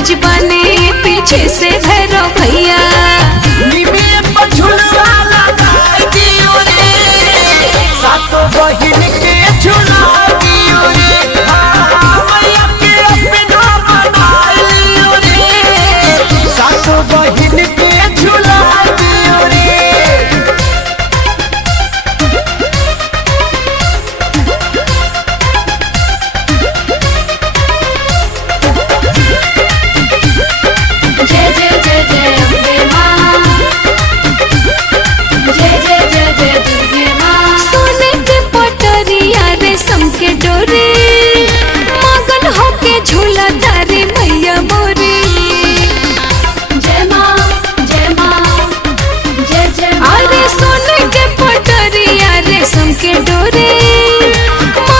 तेज बने पीछे से भैरव भैया। सातों बहिन के झूला दियो रे, मैया के अपना बनाइयो रे। सातों बहिन के झूला दियो रे। जय जय जय जय अम्बे माँ, जय जय जय जय दुर्गे माँ। सोने के पटरिया रेशम के डोरे